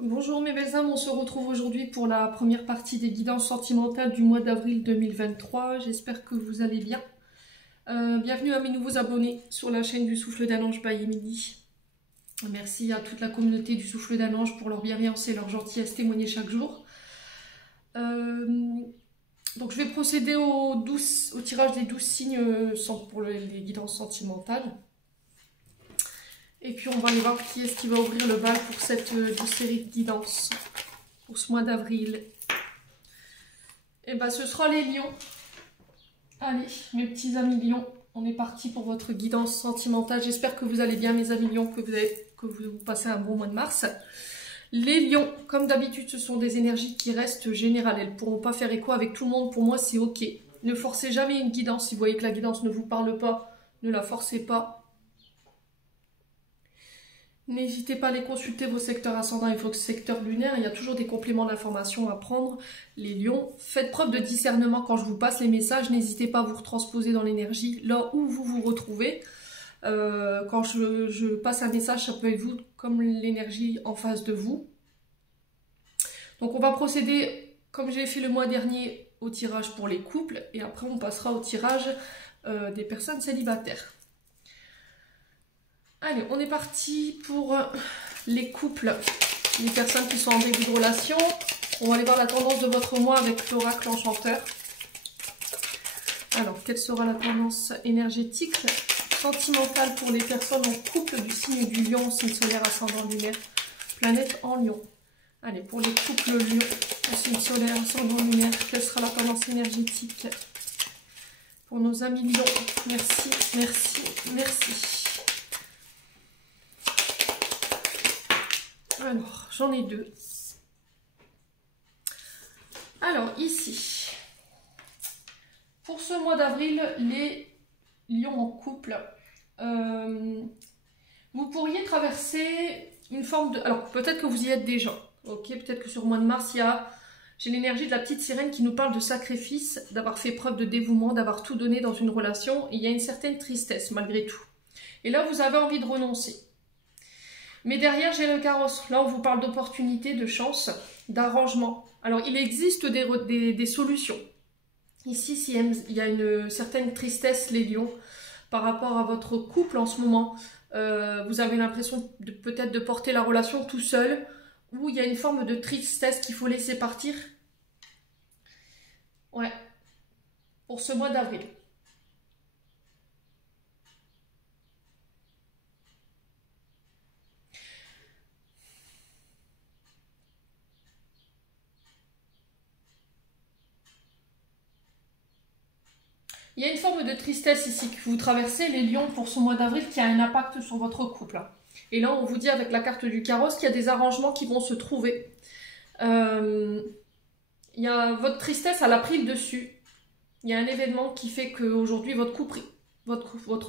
Bonjour mes belles âmes, on se retrouve aujourd'hui pour la première partie des guidances sentimentales du mois d'avril 2023. J'espère que vous allez bien. Bienvenue à mes nouveaux abonnés sur la chaîne du Souffle d'un Ange by Emily. Merci à toute la communauté du Souffle d'un Ange pour leur bienveillance et leur gentillesse témoignée chaque jour. Donc je vais procéder au tirage des 12 signes pour les guidances sentimentales. Et puis on va aller voir qui est-ce qui va ouvrir le bal pour cette série de guidances pour ce mois d'avril. Et bien ce sera les lions. Allez, mes petits amis lions, on est parti pour votre guidance sentimentale. J'espère que vous allez bien mes amis lions, que vous passez un bon mois de mars. Les lions, comme d'habitude, ce sont des énergies qui restent générales. Elles ne pourront pas faire écho avec tout le monde. Pour moi, c'est ok. Ne forcez jamais une guidance. Si vous voyez que la guidance ne vous parle pas, ne la forcez pas. N'hésitez pas à aller consulter vos secteurs ascendants et vos secteurs lunaires. Il y a toujours des compléments d'information à prendre. Les lions, faites preuve de discernement quand je vous passe les messages. N'hésitez pas à vous retransposer dans l'énergie là où vous vous retrouvez. Quand je passe un message, ça peut être vous comme l'énergie en face de vous. Donc on va procéder, comme j'ai fait le mois dernier, au tirage pour les couples. Et après on passera au tirage des personnes célibataires. Allez, on est parti pour les couples, les personnes qui sont en début de relation. On va aller voir la tendance de votre mois avec l'oracle enchanteur. Alors, quelle sera la tendance énergétique, sentimentale pour les personnes en couple du signe du lion, signe solaire, ascendant lunaire, planète en lion. Allez, pour les couples lion, signe solaire, ascendant lunaire, quelle sera la tendance énergétique pour nos amis lions? Merci, merci, merci. Alors, j'en ai deux. Alors, ici, pour ce mois d'avril, les lions en couple, vous pourriez traverser une forme de... Alors, peut-être que vous y êtes déjà, ok? Peut-être que sur le mois de mars, j'ai l'énergie de la petite sirène qui nous parle de sacrifice, d'avoir fait preuve de dévouement, d'avoir tout donné dans une relation. Et il y a une certaine tristesse, malgré tout. Et là, vous avez envie de renoncer. Mais derrière, j'ai le carrosse. Là, on vous parle d'opportunités, de chance, d'arrangement. Alors, il existe des solutions. Ici, s'il y a une certaine tristesse, les lions, par rapport à votre couple en ce moment, vous avez l'impression peut-être de porter la relation tout seul, ou il y a une forme de tristesse qu'il faut laisser partir. Ouais, pour ce mois d'avril. Il y a une forme de tristesse ici que vous traversez, les lions, pour ce mois d'avril, qui a un impact sur votre couple. Et là, on vous dit avec la carte du carrosse qu'il y a des arrangements qui vont se trouver. Votre tristesse, elle a pris le dessus. Il y a un événement qui fait qu'aujourd'hui, votre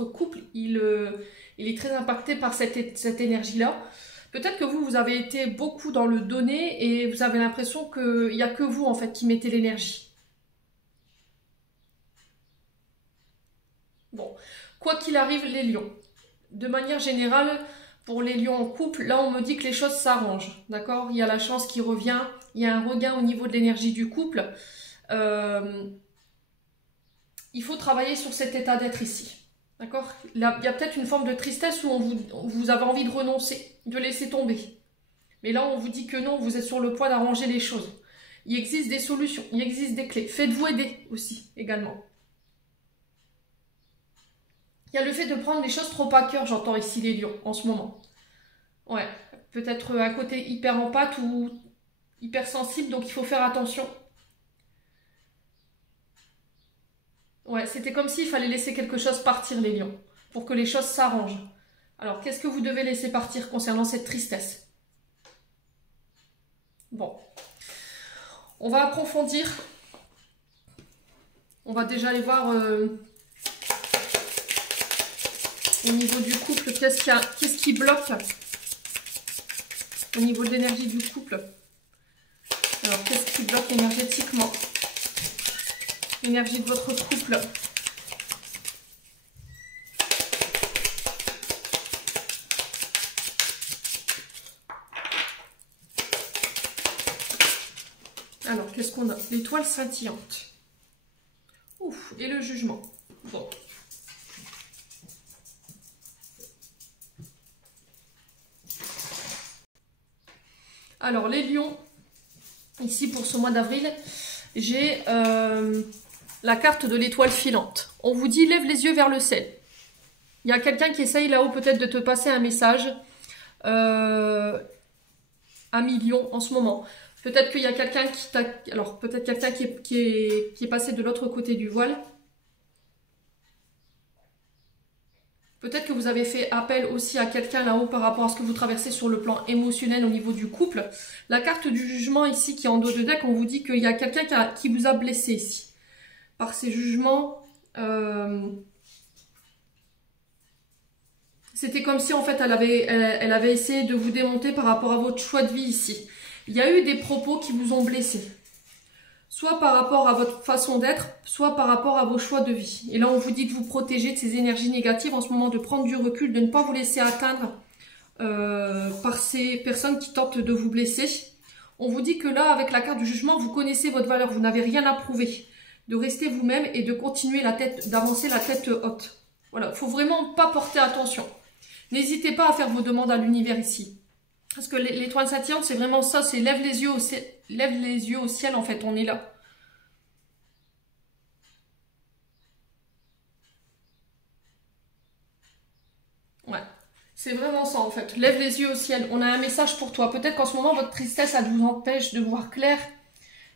couple, il est très impacté par cette énergie-là. Peut-être que vous avez été beaucoup dans le donner et vous avez l'impression qu'il n'y a que vous, en fait, qui mettez l'énergie. Bon, quoi qu'il arrive, les lions. De manière générale, pour les lions en couple, là on me dit que les choses s'arrangent, d'accord? Il y a la chance qui revient, il y a un regain au niveau de l'énergie du couple. Il faut travailler sur cet état d'être ici, d'accord? Là, il y a peut-être une forme de tristesse où vous avez envie de renoncer, de laisser tomber. Mais là on vous dit que non, vous êtes sur le point d'arranger les choses. Il existe des solutions, il existe des clés. Faites-vous aider aussi, également. Il y a le fait de prendre les choses trop à cœur, j'entends ici les lions, en ce moment. Ouais, peut-être un côté hyper empathe ou hyper sensible, donc il faut faire attention. Ouais, c'était comme s'il fallait laisser quelque chose partir, les lions, pour que les choses s'arrangent. Alors, qu'est-ce que vous devez laisser partir concernant cette tristesse? Bon. On va approfondir. On va déjà aller voir... au niveau du couple, qu'est-ce qui bloque au niveau de l'énergie du couple? Alors, qu'est-ce qui bloque énergétiquement l'énergie de votre couple? Alors, qu'est-ce qu'on a? L'étoile scintillante. Ouf, et le jugement. Bon. Alors, les lions, ici pour ce mois d'avril, j'ai la carte de l'étoile filante. On vous dit, lève les yeux vers le ciel. Il y a quelqu'un qui essaye là-haut peut-être de te passer un message. Ami lion en ce moment. Peut-être qu'il y a quelqu'un qui t'a... Alors, peut-être quelqu'un qui est passé de l'autre côté du voile. Peut-être que vous avez fait appel aussi à quelqu'un là-haut par rapport à ce que vous traversez sur le plan émotionnel au niveau du couple. La carte du jugement ici qui est en dos de deck, on vous dit qu'il y a quelqu'un qui vous a blessé ici. Par ces jugements, c'était comme si en fait elle avait essayé de vous démonter par rapport à votre choix de vie ici. Il y a eu des propos qui vous ont blessé. Soit par rapport à votre façon d'être, soit par rapport à vos choix de vie. Et là, on vous dit de vous protéger de ces énergies négatives en ce moment, de prendre du recul, de ne pas vous laisser atteindre par ces personnes qui tentent de vous blesser. On vous dit que là, avec la carte du jugement, vous connaissez votre valeur, vous n'avez rien à prouver. De rester vous-même et de continuer d'avancer la tête haute. Voilà, il ne faut vraiment pas porter attention. N'hésitez pas à faire vos demandes à l'univers ici. Parce que l'étoile scintillante, c'est vraiment ça, c'est lève les yeux au ciel, en fait, on est là. Ouais, c'est vraiment ça, en fait. Lève les yeux au ciel, on a un message pour toi. Peut-être qu'en ce moment, votre tristesse, elle vous empêche de voir clair.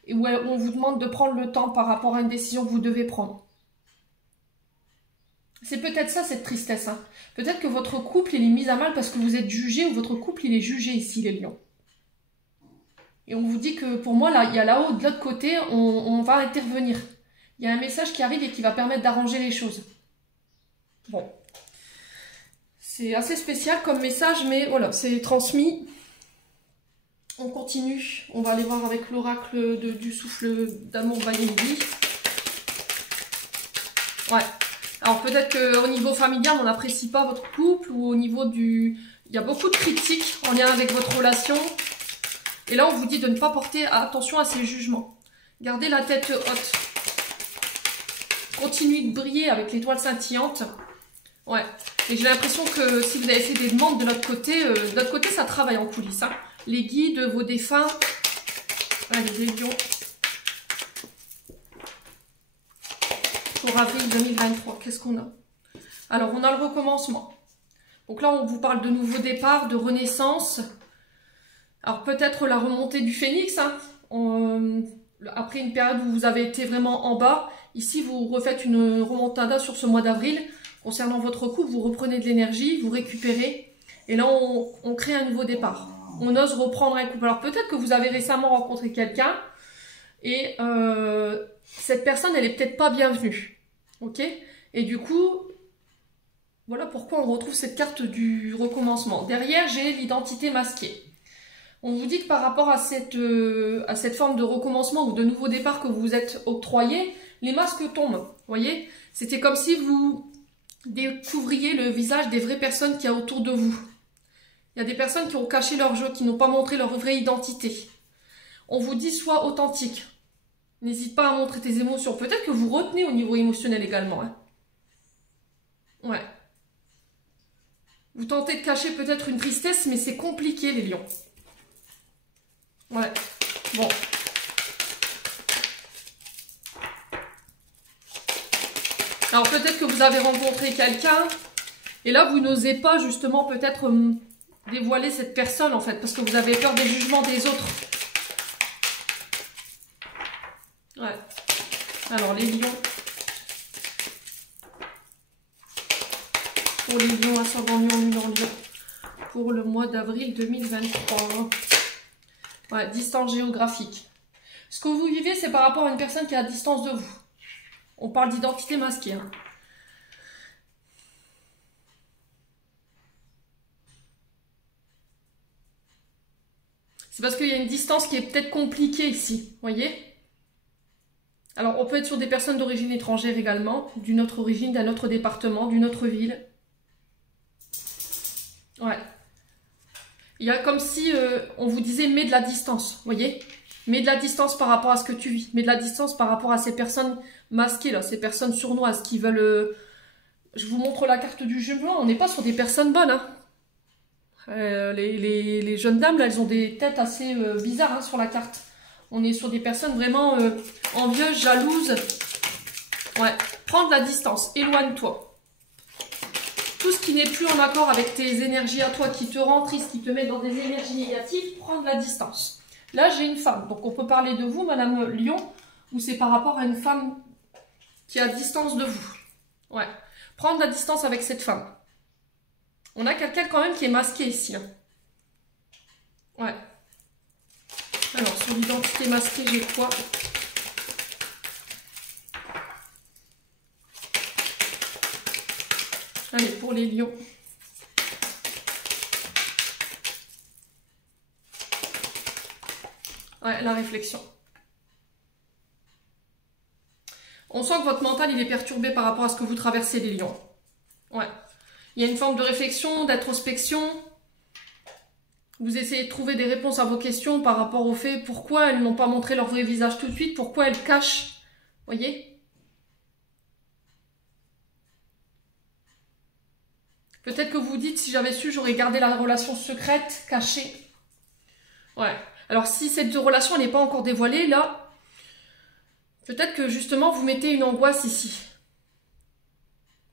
Et où on vous demande de prendre le temps par rapport à une décision que vous devez prendre. C'est peut-être ça, cette tristesse. Hein. Peut-être que votre couple, il est mis à mal parce que vous êtes jugé ou votre couple, il est jugé ici, les lions. Et on vous dit que pour moi, là, il y a là-haut, de l'autre côté, on va intervenir. Il y a un message qui arrive et qui va permettre d'arranger les choses. Bon. C'est assez spécial comme message, mais voilà, c'est transmis. On continue. On va aller voir avec l'oracle du souffle d'amour Valérie. Ouais. Alors peut-être qu'au niveau familial, on n'apprécie pas votre couple ou au niveau du... Il y a beaucoup de critiques en lien avec votre relation. Et là, on vous dit de ne pas porter attention à ces jugements. Gardez la tête haute. Continuez de briller avec l'étoile scintillante. Ouais. Et j'ai l'impression que si vous avez fait des demandes de l'autre côté, ça travaille en coulisses. Hein. Les guides, vos défunts. Allez, les lions. Pour avril 2023, qu'est-ce qu'on a? Alors, on a le recommencement. Donc là, on vous parle de nouveau départ, de renaissance. Alors, peut-être la remontée du phénix. Hein. Après une période où vous avez été vraiment en bas. Ici, vous refaites une remontada sur ce mois d'avril. Concernant votre couple, vous reprenez de l'énergie, vous récupérez. Et là, on crée un nouveau départ. On ose reprendre un couple. Alors, peut-être que vous avez récemment rencontré quelqu'un. Et cette personne, elle est peut-être pas bienvenue. Ok? Et du coup, voilà pourquoi on retrouve cette carte du recommencement. Derrière, j'ai l'identité masquée. On vous dit que par rapport à cette forme de recommencement ou de nouveau départ que vous vous êtes octroyé, les masques tombent. Voyez? C'était comme si vous découvriez le visage des vraies personnes qu'il y a autour de vous. Il y a des personnes qui ont caché leur jeu, qui n'ont pas montré leur vraie identité. On vous dit sois authentique. N'hésite pas à montrer tes émotions. Peut-être que vous retenez au niveau émotionnel également. Hein. Ouais. Vous tentez de cacher peut-être une tristesse, mais c'est compliqué les lions. Ouais. Bon. Alors peut-être que vous avez rencontré quelqu'un et là vous n'osez pas justement peut-être dévoiler cette personne en fait parce que vous avez peur des jugements des autres. Ouais. Alors les lions. Pour les lions ascendant lion, lune en lion. Pour le mois d'avril 2023. Ouais, distance géographique. Ce que vous vivez, c'est par rapport à une personne qui est à distance de vous. On parle d'identité masquée. Hein. C'est parce qu'il y a une distance qui est peut-être compliquée ici. Voyez? Alors, on peut être sur des personnes d'origine étrangère également, d'une autre origine, d'un autre département, d'une autre ville. Ouais. Il y a comme si on vous disait, mets de la distance, voyez? Mets de la distance par rapport à ce que tu vis. Mets de la distance par rapport à ces personnes masquées, là, ces personnes sournoises qui veulent... Je vous montre la carte du jugement. On n'est pas sur des personnes bonnes. Hein. Les jeunes dames, là, elles ont des têtes assez bizarres hein, sur la carte. On est sur des personnes vraiment envieuses, jalouses. Ouais, prends de la distance, éloigne-toi. Tout ce qui n'est plus en accord avec tes énergies à toi, qui te rend triste, qui te met dans des énergies négatives, prends de la distance. Là, j'ai une femme. Donc, on peut parler de vous, Madame Lion, ou c'est par rapport à une femme qui est à distance de vous. Ouais. Prends de la distance avec cette femme. On a quelqu'un quand même qui est masqué ici. Hein. Ouais. Alors, sur l'identité masquée, j'ai quoi? Allez, pour les lions. Ouais, la réflexion. On sent que votre mental, il est perturbé par rapport à ce que vous traversez, les lions. Ouais. Il y a une forme de réflexion, d'introspection. Vous essayez de trouver des réponses à vos questions par rapport au fait pourquoi elles n'ont pas montré leur vrai visage tout de suite, pourquoi elles cachent. Voyez? Peut-être que vous vous dites, si j'avais su, j'aurais gardé la relation secrète, cachée. Ouais. Alors, si cette relation n'est pas encore dévoilée, là... Peut-être que justement, vous mettez une angoisse ici.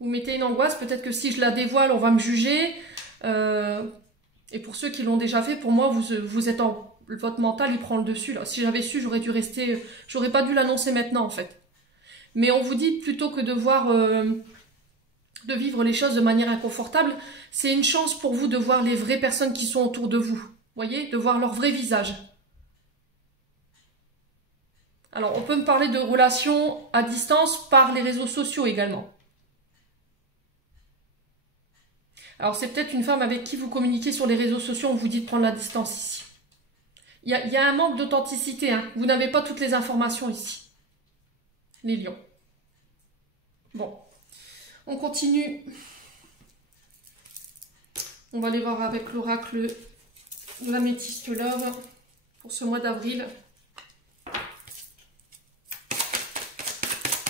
Vous mettez une angoisse, peut-être que si je la dévoile, on va me juger. Et pour ceux qui l'ont déjà fait, pour moi, vous êtes votre mental, il prend le dessus. Là. Si j'avais su, j'aurais dû rester... J'aurais pas dû l'annoncer maintenant, en fait. Mais on vous dit, plutôt que de voir... de vivre les choses de manière inconfortable, c'est une chance pour vous de voir les vraies personnes qui sont autour de vous. Voyez, de voir leur vrai visage. Alors, on peut me parler de relations à distance par les réseaux sociaux également. Alors, c'est peut-être une femme avec qui vous communiquez sur les réseaux sociaux, on vous dit de prendre la distance ici. Il y a un manque d'authenticité, hein. Vous n'avez pas toutes les informations ici. Les lions. Bon, on continue. On va aller voir avec l'oracle de l'améthyste love pour ce mois d'avril.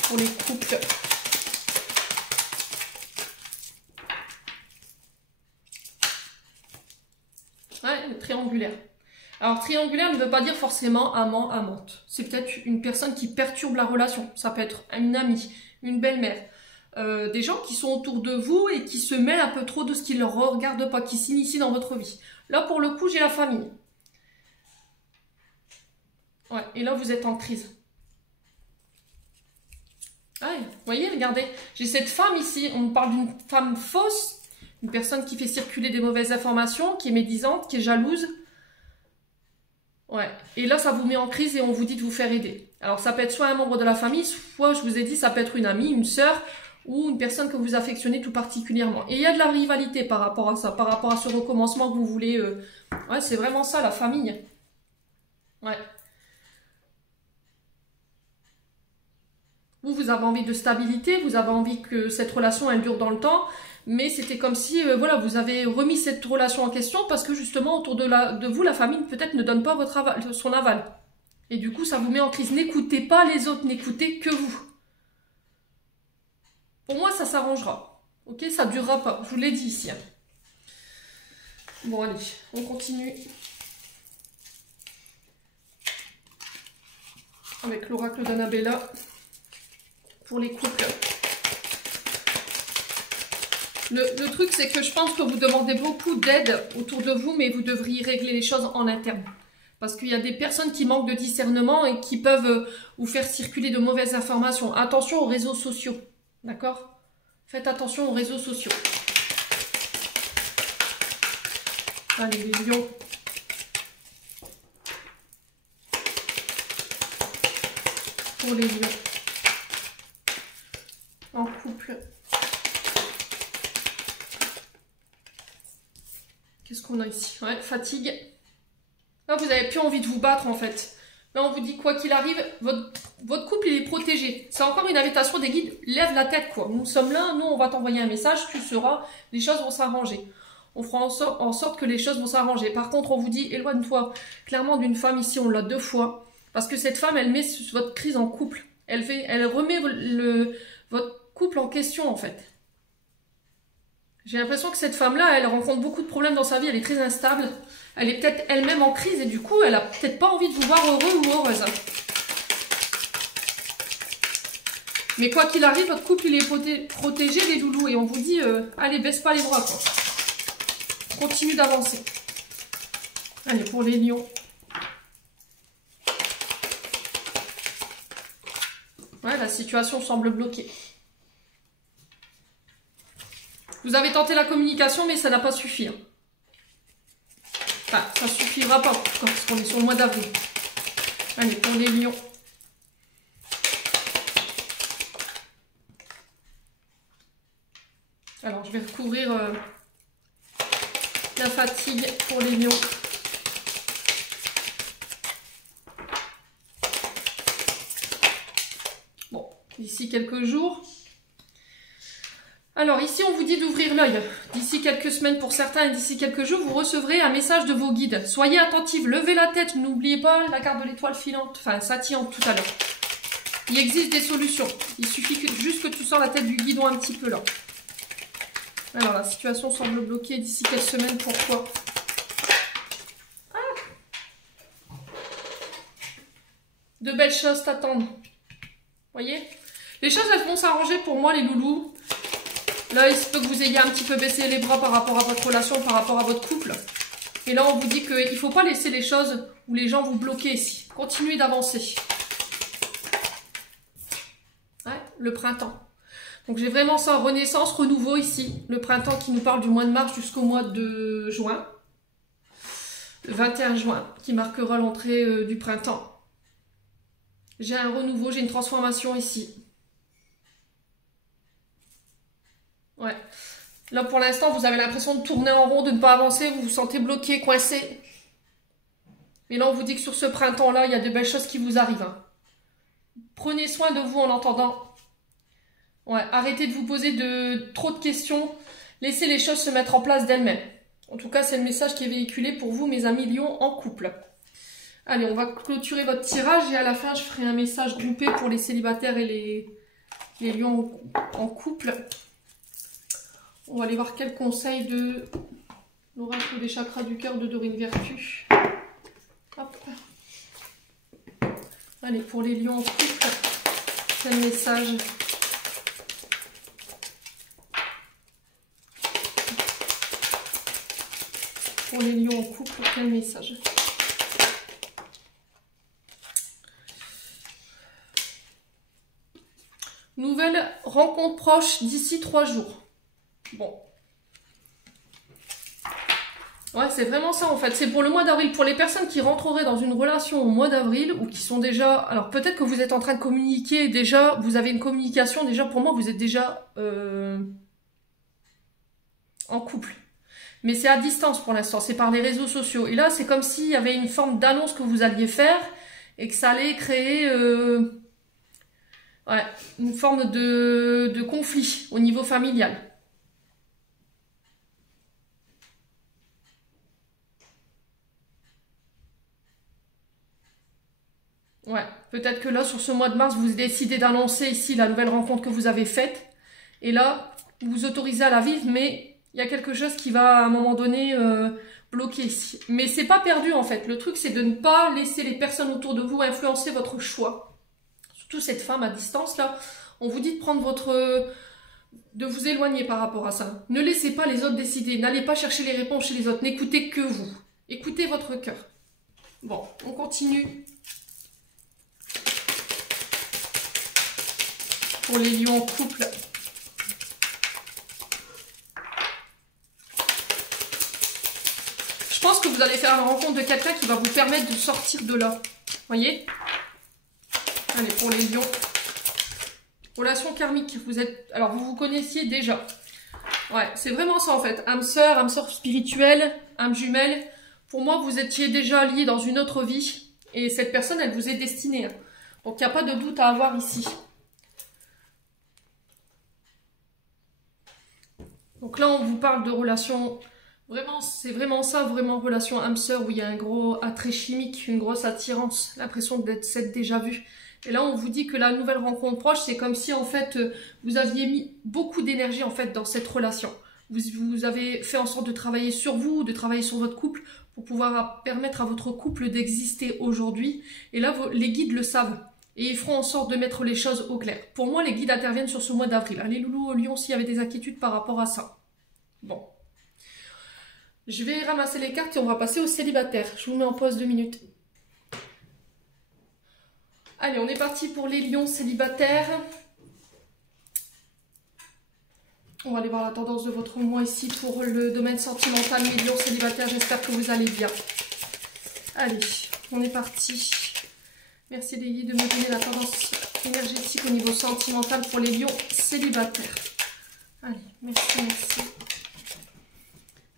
Pour les couples. Ouais, le triangulaire. Alors, triangulaire ne veut pas dire forcément amant, amante. C'est peut-être une personne qui perturbe la relation. Ça peut être une amie, une belle-mère. Des gens qui sont autour de vous et qui se mêlent un peu trop de ce qui ne leur regarde pas, qui s'initient dans votre vie. Là, pour le coup, j'ai la famille. Ouais, et là, vous êtes en crise. Ah, vous voyez, regardez, j'ai cette femme ici, on me parle d'une femme fausse, une personne qui fait circuler des mauvaises informations, qui est médisante, qui est jalouse. Ouais, et là ça vous met en crise et on vous dit de vous faire aider. Alors ça peut être soit un membre de la famille, soit je vous ai dit ça peut être une amie, une sœur ou une personne que vous affectionnez tout particulièrement. Et il y a de la rivalité par rapport à ça, par rapport à ce recommencement que vous voulez. Ouais, c'est vraiment ça la famille. Ouais. Vous avez envie de stabilité, vous avez envie que cette relation elle dure dans le temps, mais c'était comme si voilà, vous avez remis cette relation en question parce que justement autour de vous, la famille peut-être ne donne pas son aval. Et du coup, ça vous met en crise. N'écoutez pas les autres, n'écoutez que vous. Pour moi, ça s'arrangera. Ok, ça ne durera pas, je vous l'ai dit ici. Hein. Bon, allez, on continue. Avec l'oracle d'Annabella. Pour les couples. Le truc, c'est que je pense que vous demandez beaucoup d'aide autour de vous, mais vous devriez régler les choses en interne. Parce qu'il y a des personnes qui manquent de discernement et qui peuvent vous faire circuler de mauvaises informations. Attention aux réseaux sociaux, d'accord? Faites attention aux réseaux sociaux. Allez, les lions. Pour les lions. En couple. Qu'est-ce qu'on a ici? Ouais, fatigue. Là, vous n'avez plus envie de vous battre, en fait. Là, on vous dit, quoi qu'il arrive, votre couple, il est protégé. C'est encore une invitation des guides. Lève la tête, quoi. Nous sommes là, nous, on va t'envoyer un message, tu seras, les choses vont s'arranger. On fera en sorte que les choses vont s'arranger. Par contre, on vous dit, éloigne-toi clairement d'une femme. Ici, on l'a 2 fois. Parce que cette femme, elle met votre crise en couple. Elle remet votre couple en question, en fait. J'ai l'impression que cette femme-là, elle rencontre beaucoup de problèmes dans sa vie. Elle est très instable. Elle est peut-être elle-même en crise et du coup, elle a peut-être pas envie de vous voir heureux ou heureuse. Mais quoi qu'il arrive, votre couple, il est protégé, les loulous. Et on vous dit, allez, baisse pas les bras, quoi. Continue d'avancer. Allez, pour les lions. Ouais, la situation semble bloquée. Vous avez tenté la communication, mais ça n'a pas suffi. Hein. Enfin, ça ne suffira pas, parce qu'on est sur le mois d'avril. Allez, pour les lions. Alors, je vais recouvrir la fatigue pour les lions. Bon, d'ici quelques jours. Alors ici, on vous dit d'ouvrir l'œil. D'ici quelques semaines pour certains et d'ici quelques jours, vous recevrez un message de vos guides. Soyez attentifs, levez la tête, n'oubliez pas la carte de l'étoile filante, enfin scintillante tout à l'heure. Il existe des solutions. Il suffit juste que tu sors la tête du guidon un petit peu là. Alors la situation semble bloquée d'ici quelques semaines, pourquoi? De belles choses t'attendent. Voyez? Les choses, elles vont s'arranger pour moi, les loulous. Là, il se peut que vous ayez un petit peu baissé les bras par rapport à votre relation, par rapport à votre couple. Et là, on vous dit qu'il ne faut pas laisser les choses où les gens vous bloquent ici. Continuez d'avancer. Ouais, le printemps. Donc, j'ai vraiment ça, renaissance, renouveau ici. Le printemps qui nous parle du mois de mars jusqu'au mois de juin. Le 21 juin, qui marquera l'entrée du printemps. J'ai un renouveau, j'ai une transformation ici. Ouais. Là, pour l'instant, vous avez l'impression de tourner en rond, de ne pas avancer, vous vous sentez bloqué, coincé. Mais là, on vous dit que sur ce printemps-là, il y a de belles choses qui vous arrivent. Hein. Prenez soin de vous en entendant. Ouais, arrêtez de vous poser trop de questions. Laissez les choses se mettre en place d'elles-mêmes. En tout cas, c'est le message qui est véhiculé pour vous, mes amis lions en couple. Allez, on va clôturer votre tirage et à la fin, je ferai un message groupé pour les célibataires et les lions en couple. On va aller voir quel conseil de l'oracle des chakras du cœur de Dorine Vertu. Hop. Allez, pour les lions en couple, quel message? Pour les lions en couple, quel message? Nouvelle rencontre proche d'ici 3 jours. Bon. Ouais, c'est vraiment ça en fait. C'est pour le mois d'avril. Pour les personnes qui rentreraient dans une relation au mois d'avril ou qui sont déjà... Alors peut-être que vous êtes en train de communiquer déjà. Vous avez une communication déjà. Pour moi, vous êtes déjà en couple. Mais c'est à distance pour l'instant. C'est par les réseaux sociaux. Et là, c'est comme s'il y avait une forme d'annonce que vous alliez faire et que ça allait créer... ouais, une forme de conflit au niveau familial. Ouais, peut-être que là, sur ce mois de mars, vous décidez d'annoncer ici la nouvelle rencontre que vous avez faite. Et là, vous vous autorisez à la vivre, mais il y a quelque chose qui va, à un moment donné, bloquer ici. Mais c'est pas perdu, en fait. Le truc, c'est de ne pas laisser les personnes autour de vous influencer votre choix. Surtout cette femme à distance, là. On vous dit de prendre de vous éloigner par rapport à ça. Ne laissez pas les autres décider. N'allez pas chercher les réponses chez les autres. N'écoutez que vous. Écoutez votre cœur. Bon, on continue. Pour les lions en couple. Je pense que vous allez faire la rencontre de quelqu'un qui va vous permettre de sortir de là. Voyez? Allez, pour les lions. Relation karmique. Alors, vous vous connaissiez déjà. Ouais, c'est vraiment ça en fait. Âme sœur spirituelle, âme jumelle. Pour moi, vous étiez déjà liés dans une autre vie. Et cette personne, elle vous est destinée. Donc, il n'y a pas de doute à avoir ici. Donc là, on vous parle de relations Vraiment, c'est vraiment ça, vraiment relation âme-sœur où il y a un gros attrait chimique, une grosse attirance, l'impression s'être déjà vu. Et là, on vous dit que la nouvelle rencontre proche, c'est comme si en fait vous aviez mis beaucoup d'énergie en fait dans cette relation. Vous avez fait en sorte de travailler sur vous, de travailler sur votre couple pour pouvoir permettre à votre couple d'exister aujourd'hui. Et là, les guides le savent. Et ils feront en sorte de mettre les choses au clair. Pour moi, les guides interviennent sur ce mois d'avril. Les loulous au lion, s'il y avait des inquiétudes par rapport à ça. Bon. Je vais ramasser les cartes et on va passer aux célibataires. Je vous mets en pause 2 minutes. Allez, on est parti pour les lions célibataires. On va aller voir la tendance de votre mois ici pour le domaine sentimental. Les lions célibataires, j'espère que vous allez bien. Allez, on est parti. Merci les guides de me donner la tendance énergétique au niveau sentimental pour les lions célibataires. Allez, merci, merci.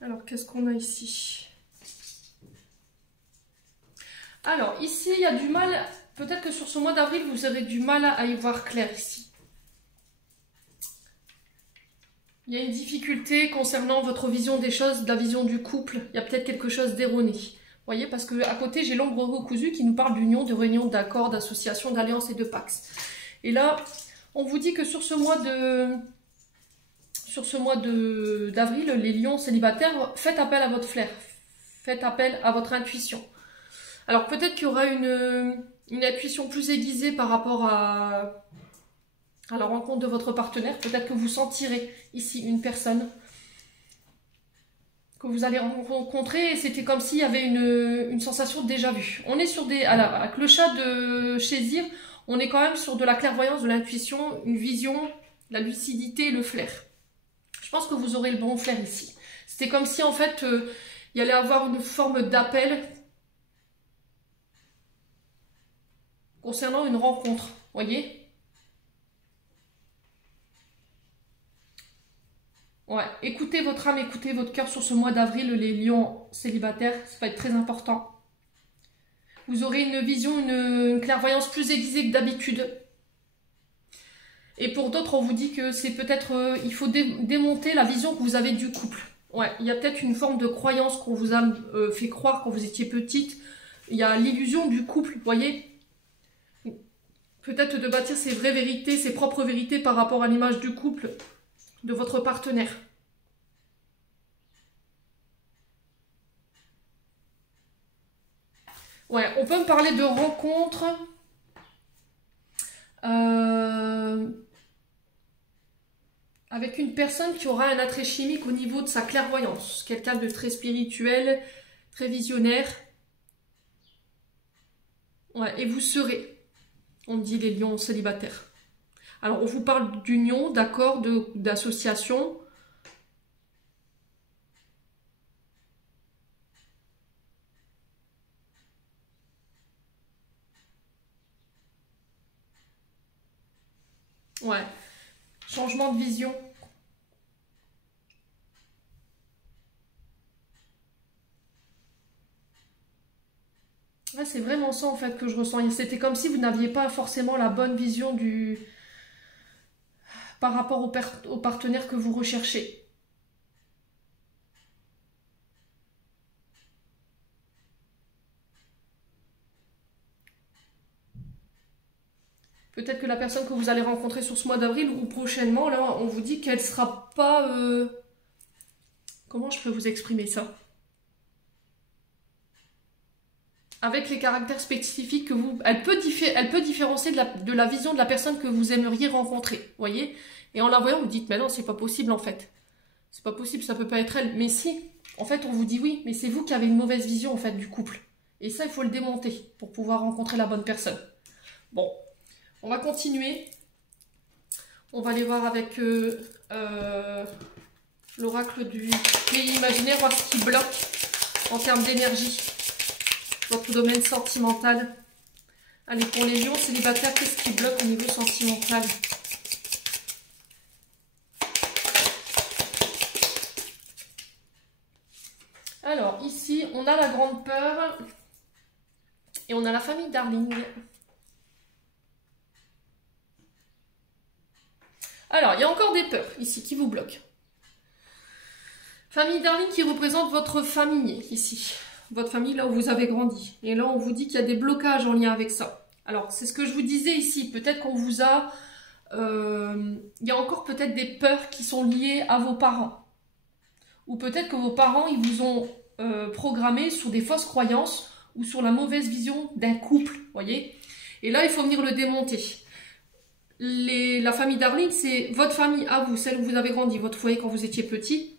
Alors, qu'est-ce qu'on a ici? Alors, ici, il y a du mal. Peut-être que sur ce mois d'avril, vous aurez du mal à y voir clair ici. Il y a une difficulté concernant votre vision des choses, de la vision du couple. Il y a peut-être quelque chose d'erroné. Vous voyez, parce qu'à côté, j'ai l'ombre recousue qui nous parle d'union, de réunion, d'accords, d'association, d'alliance et de pax. Et là, on vous dit que sur ce mois d'avril, les lions célibataires, faites appel à votre flair. Faites appel à votre intuition. Alors peut-être qu'il y aura une intuition plus aiguisée par rapport à la rencontre de votre partenaire. Peut-être que vous sentirez ici une personne que vous allez rencontrer et c'était comme s'il y avait une sensation de déjà vu. On est sur avec le chat de Chésir, on est quand même sur de la clairvoyance, de l'intuition, une vision, la lucidité, le flair. Je pense que vous aurez le bon flair ici. C'était comme si en fait il y allait avoir une forme d'appel concernant une rencontre, voyez? Ouais, écoutez votre âme, écoutez votre cœur sur ce mois d'avril, les lions célibataires, ça va être très important. Vous aurez une vision, une clairvoyance plus aiguisée que d'habitude. Et pour d'autres, on vous dit que c'est peut-être, il faut démonter la vision que vous avez du couple. Ouais, il y a peut-être une forme de croyance qu'on vous a fait croire quand vous étiez petite. Il y a l'illusion du couple, vous voyez? Peut-être de bâtir ses vraies vérités, ses propres vérités par rapport à l'image du couple de votre partenaire. Ouais, on peut me parler de rencontres avec une personne qui aura un attrait chimique au niveau de sa clairvoyance. Quelqu'un de très spirituel, très visionnaire. Ouais, et vous serez, on dit les lions célibataires. Alors, on vous parle d'union, d'accord, d'association. Ouais. Changement de vision. Ouais, c'est vraiment ça en fait que je ressens. C'était comme si vous n'aviez pas forcément la bonne vision par rapport au partenaire que vous recherchez. Peut-être que la personne que vous allez rencontrer sur ce mois d'avril ou prochainement, là, on vous dit qu'elle sera pas... Comment je peux vous exprimer ça? Avec les caractères spécifiques que vous... Elle peut différencier de la vision de la personne que vous aimeriez rencontrer, voyez? Et en la voyant, vous dites, mais non, c'est pas possible en fait. C'est pas possible, ça peut pas être elle. Mais si, en fait, on vous dit oui, mais c'est vous qui avez une mauvaise vision en fait du couple. Et ça, il faut le démonter pour pouvoir rencontrer la bonne personne. Bon, on va continuer. On va aller voir avec l'oracle du pays imaginaire, voir ce qui bloque en termes d'énergie. Votre domaine sentimental. Allez, pour les lions célibataires, qu'est-ce qui bloque au niveau sentimental? Alors, ici, on a la grande peur et on a la famille Darling. Alors, il y a encore des peurs ici qui vous bloquent. Famille Darling qui représente votre famille ici. Votre famille là où vous avez grandi. Et là, on vous dit qu'il y a des blocages en lien avec ça. Alors, c'est ce que je vous disais ici. Peut-être qu'on vous a... il y a encore peut-être des peurs qui sont liées à vos parents. Ou peut-être que vos parents, ils vous ont programmé sur des fausses croyances ou sur la mauvaise vision d'un couple, voyez. Et là, il faut venir le démonter. La famille Darling, c'est votre famille à vous, celle où vous avez grandi, votre foyer quand vous étiez petit.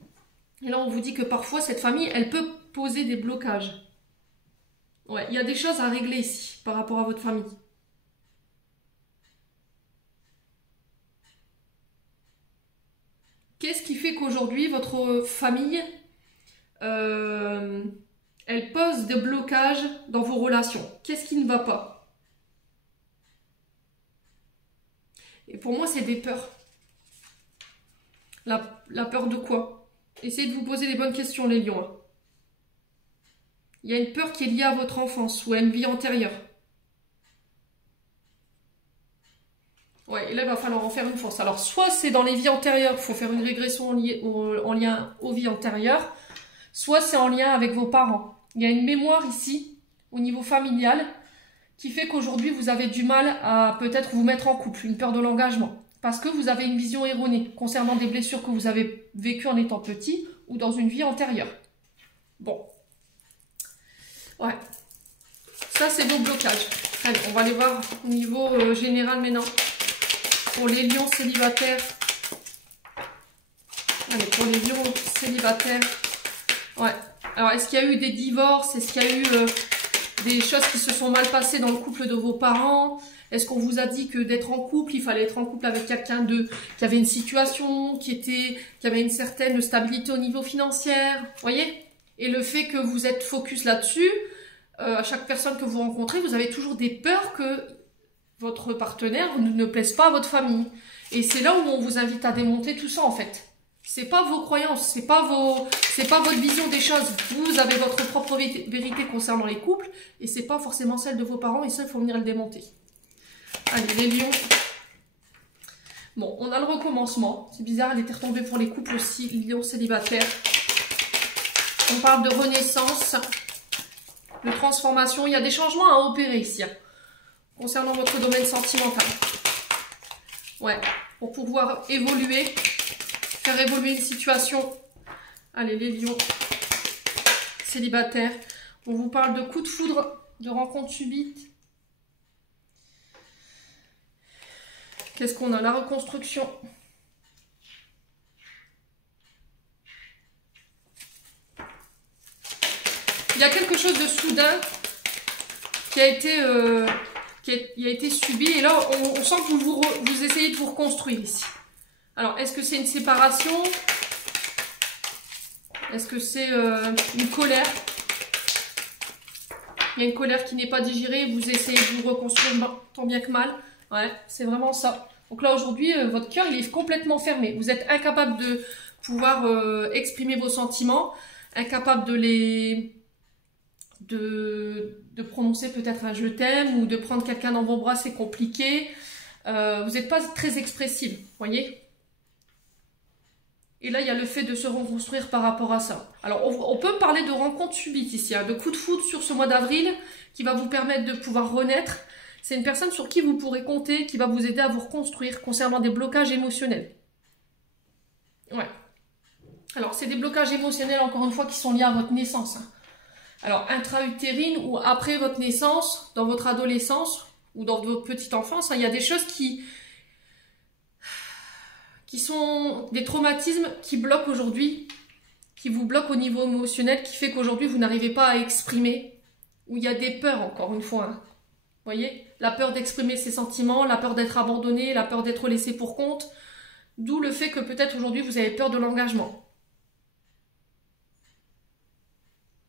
Et là, on vous dit que parfois, cette famille, elle peut poser des blocages. Ouais, il y a des choses à régler ici, par rapport à votre famille. Qu'est-ce qui fait qu'aujourd'hui, votre famille, elle pose des blocages dans vos relations? Qu'est-ce qui ne va pas? Et pour moi, c'est des peurs. La peur de quoi? Essayez de vous poser les bonnes questions, les lions. Il y a une peur qui est liée à votre enfance ou à une vie antérieure. Ouais, et là, il va falloir en faire une force. Alors, soit c'est dans les vies antérieures, il faut faire une régression en lien aux vies antérieures, soit c'est en lien avec vos parents. Il y a une mémoire ici, au niveau familial, qui fait qu'aujourd'hui, vous avez du mal à peut-être vous mettre en couple, une peur de l'engagement. Parce que vous avez une vision erronée concernant des blessures que vous avez vécues en étant petit ou dans une vie antérieure. Bon. Ouais. Ça, c'est vos blocages. Allez, on va aller voir au niveau général maintenant. Pour les lions célibataires. Allez, pour les lions célibataires. Ouais. Alors, est-ce qu'il y a eu des divorces? Est-ce qu'il y a eu des choses qui se sont mal passées dans le couple de vos parents? Est-ce qu'on vous a dit que d'être en couple, il fallait être en couple avec quelqu'un qui avait une situation, qui avait une certaine stabilité au niveau financier? Voyez? Et le fait que vous êtes focus là-dessus, à chaque personne que vous rencontrez, vous avez toujours des peurs que votre partenaire ne plaise pas à votre famille. Et c'est là où on vous invite à démonter tout ça en fait. C'est pas vos croyances, c'est pas votre vision des choses. Vous avez votre propre vérité concernant les couples et c'est pas forcément celle de vos parents et ça, il faut venir le démonter. Allez, les lions. Bon, on a le recommencement. C'est bizarre, elle était retombée pour les couples aussi, lions célibataires. On parle de renaissance, de transformation. Il y a des changements à opérer ici, hein, concernant votre domaine sentimental. Ouais, pour pouvoir évoluer, faire évoluer une situation. Allez, les lions célibataires. On vous parle de coups de foudre, de rencontres subites. Qu'est-ce qu'on a? La reconstruction. Il y a quelque chose de soudain qui a été subi. Et là, on sent que vous essayez de vous reconstruire ici. Alors, est-ce que c'est une séparation? Est-ce que c'est une colère? Il y a une colère qui n'est pas digérée. Vous essayez de vous reconstruire tant bien que mal. Ouais, c'est vraiment ça. Donc là, aujourd'hui, votre cœur, il est complètement fermé. Vous êtes incapable de pouvoir exprimer vos sentiments, incapable de prononcer peut-être un « je t'aime » ou de prendre quelqu'un dans vos bras, c'est compliqué. Vous n'êtes pas très expressible, voyez. Et là, il y a le fait de se reconstruire par rapport à ça. Alors, on peut parler de rencontres subites ici, hein, de coups de foudre sur ce mois d'avril qui va vous permettre de pouvoir renaître. C'est une personne sur qui vous pourrez compter, qui va vous aider à vous reconstruire concernant des blocages émotionnels. Ouais. Alors, c'est des blocages émotionnels, encore une fois, qui sont liés à votre naissance. Hein. Alors, intra-utérine ou après votre naissance, dans votre adolescence ou dans votre petite enfance, hein, il y a des choses qui sont des traumatismes qui bloquent aujourd'hui, qui vous bloquent au niveau émotionnel, qui fait qu'aujourd'hui, vous n'arrivez pas à exprimer, où il y a des peurs, encore une fois. Hein. Vous voyez, la peur d'exprimer ses sentiments, la peur d'être abandonné, la peur d'être laissé pour compte. D'où le fait que peut-être aujourd'hui, vous avez peur de l'engagement.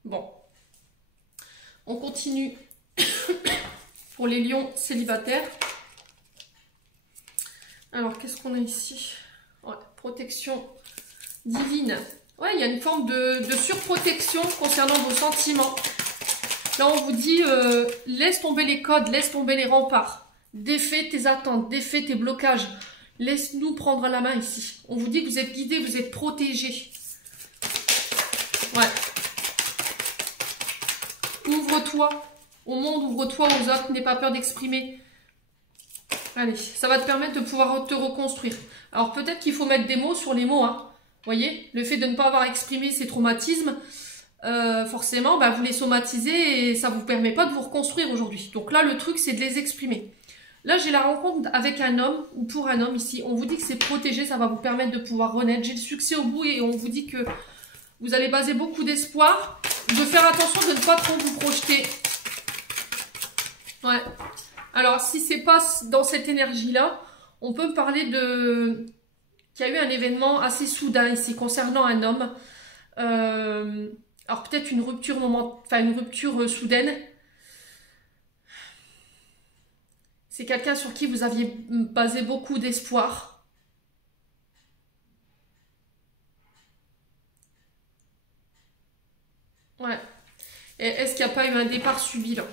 Bon. On continue pour les lions célibataires. Alors, qu'est-ce qu'on a ici? Ouais, protection divine. Ouais, il y a une forme de surprotection concernant vos sentiments. Là, on vous dit, laisse tomber les codes, laisse tomber les remparts. Défais tes attentes, défais tes blocages. Laisse-nous prendre la main ici. On vous dit que vous êtes guidé, vous êtes protégé. Ouais. Ouvre-toi au monde, ouvre-toi aux autres, n'aie pas peur d'exprimer. Allez, ça va te permettre de pouvoir te reconstruire. Alors peut-être qu'il faut mettre des mots sur les mots, hein. Vous voyez, le fait de ne pas avoir exprimé ces traumatismes, forcément, bah, vous les somatisez et ça ne vous permet pas de vous reconstruire aujourd'hui. Donc là, le truc, c'est de les exprimer. Là, j'ai la rencontre avec un homme, ou pour un homme ici. On vous dit que c'est protégé, ça va vous permettre de pouvoir renaître. J'ai le succès au bout et on vous dit que vous allez baser beaucoup d'espoir. De faire attention de ne pas trop vous projeter. Ouais. Alors, si c'est pas dans cette énergie-là, on peut parler de... qu'il y a eu un événement assez soudain ici, concernant un homme. Alors, peut-être une rupture une rupture soudaine. C'est quelqu'un sur qui vous aviez basé beaucoup d'espoir. Ouais. Et est-ce qu'il n'y a pas eu un départ subi là,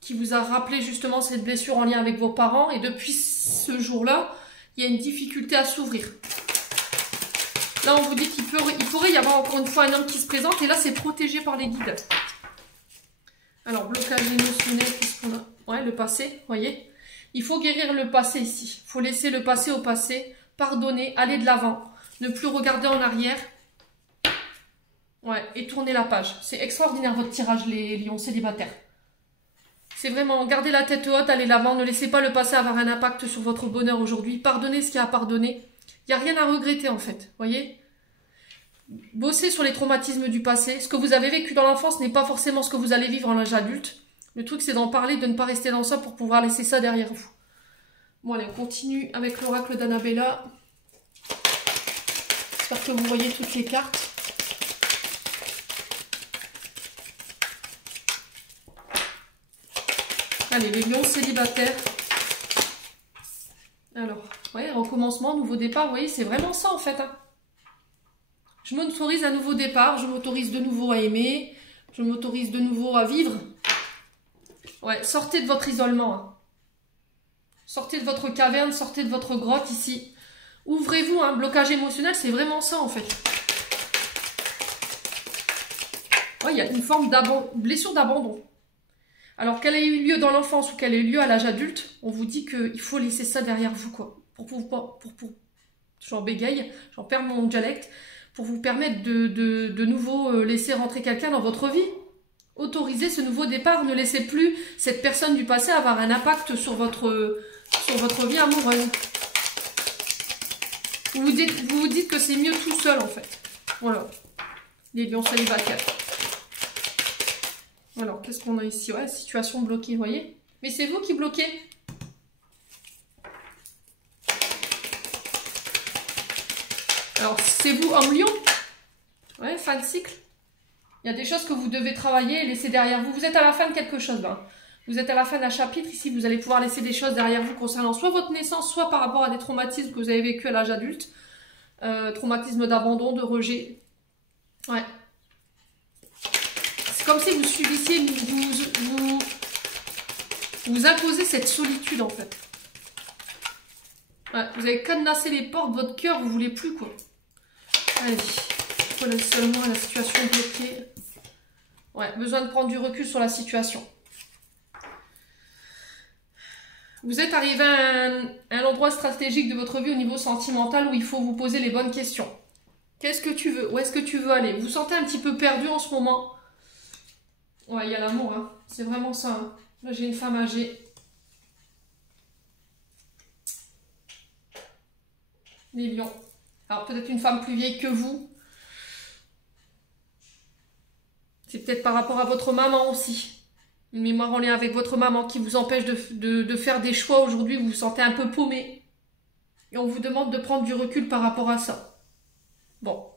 qui vous a rappelé justement cette blessure en lien avec vos parents, et depuis ce jour-là, il y a une difficulté à s'ouvrir. Là, on vous dit qu'il pourrait y avoir encore une fois un homme qui se présente, et là, c'est protégé par les guides. Alors, blocage émotionnel, qu'est-ce qu'on a? Ouais, le passé, vous voyez. Il faut guérir le passé ici. Il faut laisser le passé au passé, pardonner, aller de l'avant, ne plus regarder en arrière. Ouais, et tourner la page. C'est extraordinaire votre tirage, les lions célibataires. C'est vraiment, gardez la tête haute, allez de l'avant, ne laissez pas le passé avoir un impact sur votre bonheur aujourd'hui. Pardonnez ce qu'il y a à pardonner. Il n'y a rien à regretter en fait, voyez. Bossez sur les traumatismes du passé. Ce que vous avez vécu dans l'enfance n'est pas forcément ce que vous allez vivre en l'âge adulte. Le truc, c'est d'en parler, de ne pas rester dans ça pour pouvoir laisser ça derrière vous. Bon, allez, on continue avec l'oracle d'Annabella. J'espère que vous voyez toutes les cartes. Allez, les lions célibataires. Alors, ouais, recommencement, nouveau départ, vous voyez, c'est vraiment ça en fait. Hein. Je m'autorise un nouveau départ, je m'autorise de nouveau à aimer, je m'autorise de nouveau à vivre. Ouais, sortez de votre isolement. Hein. Sortez de votre caverne, sortez de votre grotte ici. Ouvrez-vous, un blocage émotionnel, c'est vraiment ça en fait. Ouais, il y a une forme blessure d'abandon. Alors qu'elle ait eu lieu dans l'enfance ou qu'elle ait eu lieu à l'âge adulte, on vous dit qu'il faut laisser ça derrière vous, quoi. J'en bégaye, j'en perds mon dialecte, pour vous permettre de nouveau laisser rentrer quelqu'un dans votre vie. Autorisez ce nouveau départ, ne laissez plus cette personne du passé avoir un impact sur votre vie amoureuse. Vous vous dites que c'est mieux tout seul en fait. Voilà, les lions célibataires. Alors, qu'est-ce qu'on a ici? Ouais, situation bloquée, vous voyez? Mais c'est vous qui bloquez. Alors, c'est vous, homme lion. Ouais, fin de cycle. Il y a des choses que vous devez travailler et laisser derrière vous. Vous êtes à la fin de quelque chose, là. Vous êtes à la fin d'un chapitre. Ici, vous allez pouvoir laisser des choses derrière vous concernant soit votre naissance, soit par rapport à des traumatismes que vous avez vécu à l'âge adulte. Traumatisme d'abandon, de rejet. Ouais. C'est comme si vous subissiez, vous imposez cette solitude en fait. Ouais, vous avez cadenassé les portes de votre cœur, vous voulez plus quoi. Allez, voilà seulement la situation bloquée. Ouais, besoin de prendre du recul sur la situation. Vous êtes arrivé à un endroit stratégique de votre vie au niveau sentimental où il faut vous poser les bonnes questions. Qu'est-ce que tu veux? Où est-ce que tu veux aller? Vous vous sentez un petit peu perdu en ce moment? Ouais, il y a l'amour, hein. C'est vraiment ça. Hein. Là, j'ai une femme âgée. Les lions. Alors, peut-être une femme plus vieille que vous. C'est peut-être par rapport à votre maman aussi. Une mémoire en lien avec votre maman qui vous empêche de faire des choix aujourd'hui. Vous vous sentez un peu paumé. Et on vous demande de prendre du recul par rapport à ça. Bon.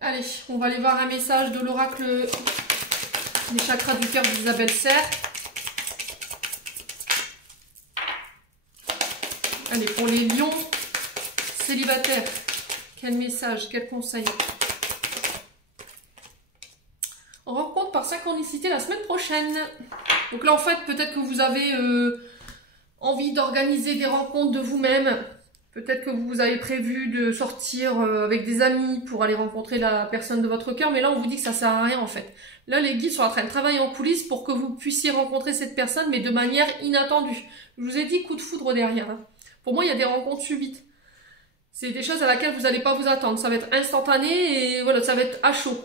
Allez, on va aller voir un message de l'oracle des chakras du cœur d'Isabelle Serre. Allez, pour les lions célibataires, quel message, quel conseil? Rencontre par synchronicité la semaine prochaine. Donc là, en fait, peut-être que vous avez envie d'organiser des rencontres de vous-même. Peut-être que vous avez prévu de sortir avec des amis pour aller rencontrer la personne de votre cœur, mais là on vous dit que ça sert à rien en fait. Là les guides sont en train de travailler en coulisses pour que vous puissiez rencontrer cette personne, mais de manière inattendue. Je vous ai dit coup de foudre derrière. Hein. Pour moi il y a des rencontres subites. C'est des choses à laquelle vous n'allez pas vous attendre. Ça va être instantané et voilà, ça va être à chaud.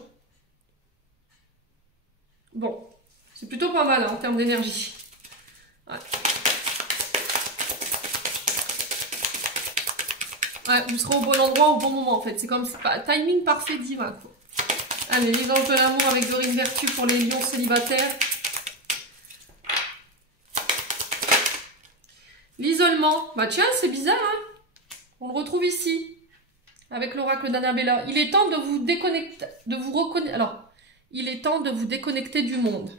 Bon, c'est plutôt pas mal hein, en termes d'énergie. Ouais. Ouais, vous serez au bon endroit au bon moment en fait. C'est comme ça. Timing parfait divin quoi. Allez, les anges de l'amour avec Dorine Vertu pour les lions célibataires. L'isolement. Bah tiens, c'est bizarre hein. On le retrouve ici. Avec l'oracle d'Annabella. Il est temps de vous déconnecter, de vous reconnaître. Alors, il est temps de vous déconnecter du monde.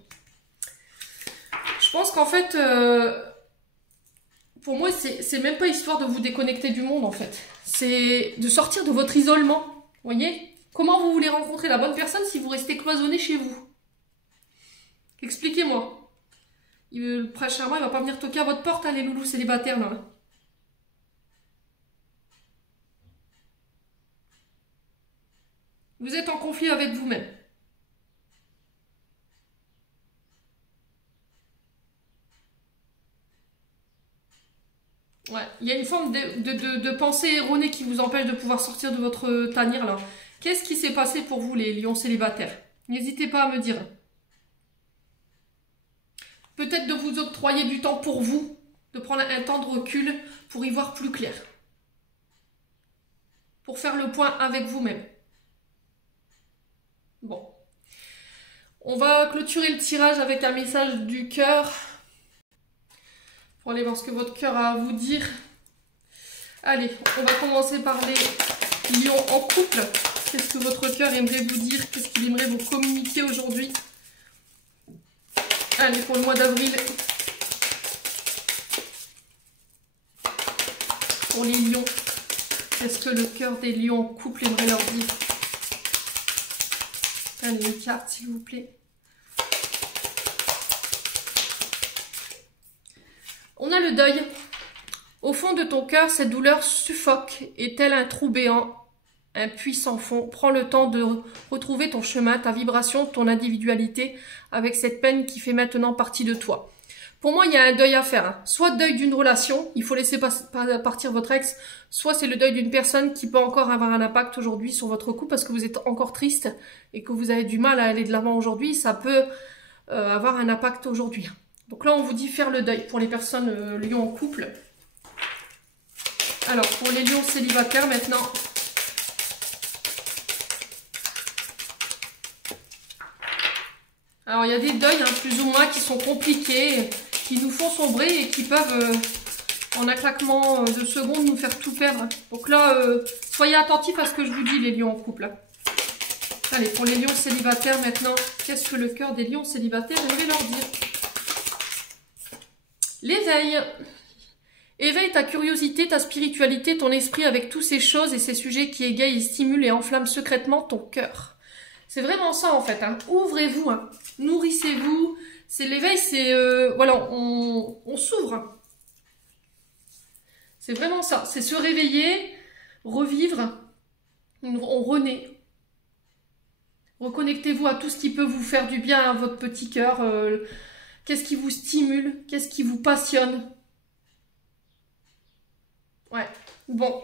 Je pense qu'en fait, pour moi, c'est même pas histoire de vous déconnecter du monde en fait. C'est de sortir de votre isolement. Vous voyez? Comment vous voulez rencontrer la bonne personne si vous restez cloisonné chez vous? Expliquez-moi. Le prince charmant, il va pas venir toquer à votre porte, hein, les loulous célibataires là. Vous êtes en conflit avec vous-même. Ouais, il y a une forme de pensée erronée qui vous empêche de pouvoir sortir de votre tanière là. Qu'est-ce qui s'est passé pour vous les lions célibataires? N'hésitez pas à me dire. Peut-être de vous octroyer du temps pour vous, de prendre un temps de recul pour y voir plus clair. Pour faire le point avec vous-même. Bon. On va clôturer le tirage avec un message du cœur. Pour aller voir ce que votre cœur a à vous dire. Allez, on va commencer par les lions en couple. Qu'est-ce que votre cœur aimerait vous dire? Qu'est-ce qu'il aimerait vous communiquer aujourd'hui? Allez, pour le mois d'avril. Pour les lions. Qu'est-ce que le cœur des lions en couple aimerait leur dire? Allez, une carte, s'il vous plaît. On a le deuil. Au fond de ton cœur, cette douleur suffoque et tel un trou béant, un puits sans fond. Prends le temps de retrouver ton chemin, ta vibration, ton individualité avec cette peine qui fait maintenant partie de toi. Pour moi, il y a un deuil à faire. Hein. Soit deuil d'une relation, il faut laisser partir votre ex, soit c'est le deuil d'une personne qui peut encore avoir un impact aujourd'hui sur votre couple parce que vous êtes encore triste et que vous avez du mal à aller de l'avant aujourd'hui. Ça peut avoir un impact aujourd'hui. Donc là, on vous dit faire le deuil pour les personnes lions en couple. Alors, pour les lions célibataires maintenant. Alors, il y a des deuils, hein, plus ou moins, qui sont compliqués, qui nous font sombrer et qui peuvent, en un claquement de secondes, nous faire tout perdre. Donc là, soyez attentifs à ce que je vous dis, les lions en couple. Allez, pour les lions célibataires maintenant, qu'est-ce que le cœur des lions célibataires aimerait leur dire? L'éveil. Éveille ta curiosité, ta spiritualité, ton esprit avec toutes ces choses et ces sujets qui égayent et stimulent et enflamment secrètement ton cœur. C'est vraiment ça en fait. Hein. Ouvrez-vous, hein. Nourrissez-vous. C'est l'éveil, c'est voilà, on s'ouvre. Hein. C'est vraiment ça. C'est se réveiller, revivre. On renaît. Reconnectez-vous à tout ce qui peut vous faire du bien à votre petit cœur. Qu'est-ce qui vous stimule? Qu'est-ce qui vous passionne? Ouais, bon.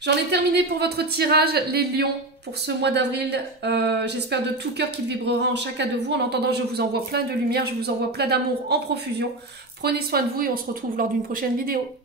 J'en ai terminé pour votre tirage, les lions, pour ce mois d'avril. J'espère de tout cœur qu'il vibrera en chacun de vous. En attendant, je vous envoie plein de lumière, je vous envoie plein d'amour en profusion. Prenez soin de vous et on se retrouve lors d'une prochaine vidéo.